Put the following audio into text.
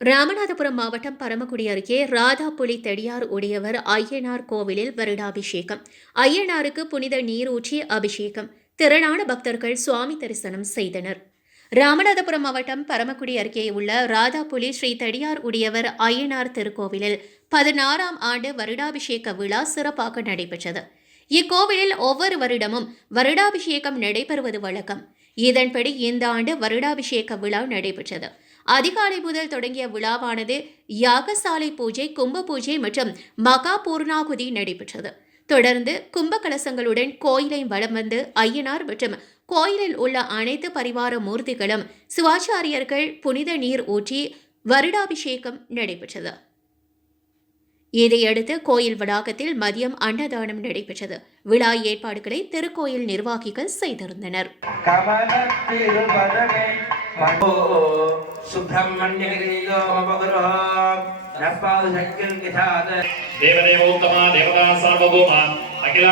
ராமநாதபுரம் மாவட்டம் பரமக்குடி அருகே ராதாபுலி தெடியார் உடையவர் ஐயனார் கோவிலில் வருடாபிஷேகம். ஐயனாருக்கு புனித நீர் ஊற்றி அபிஷேகம். திரளான பக்தர்கள் சுவாமி தரிசனம் செய்தனர். ராமநாதபுரம் மாவட்டம் பரமக்குடி அருகே உள்ள ராதாபுலி ஸ்ரீ தெடியார் உடையவர் ஐயனார் திருக்கோவிலில் 16ஆம் ஆண்டு வருடாபிஷேக விழா சிறப்பாக நடைபெற்றது. இக்கோவிலில் ஒவ்வொரு வருடமும் வருடாபிஷேகம் நடைபெறுவது வழக்கம். இதன்படி இந்த ஆண்டு வருடாபிஷேக விழா நடைபெற்றது. அதிகாலை முதல் தொடங்கிய விழாவானது யாகசாலை பூஜை, கும்ப பூஜை மற்றும் மகா பூர்ணாகுதி நடைபெற்றது. தொடர்ந்து கும்ப கலசங்களுடன் கோயிலை வலம் வந்து ஐயனார் மற்றும் கோயிலில் உள்ள அனைத்து பரிவார மூர்த்திகளும் சிவாச்சாரியர்கள் புனித நீர் ஊற்றி வருடாபிஷேகம் நடைபெற்றது. இதையடுத்து கோயில் வளாகத்தில் மதியம் அன்னதானம் நடைபெற்றது. விழா ஏற்பாடுகளை திருக்கோயில் நிர்வாகிகள் செய்திருந்தனர். தேவதேவோத்தமா தேவதா சார்வபௌமா அகில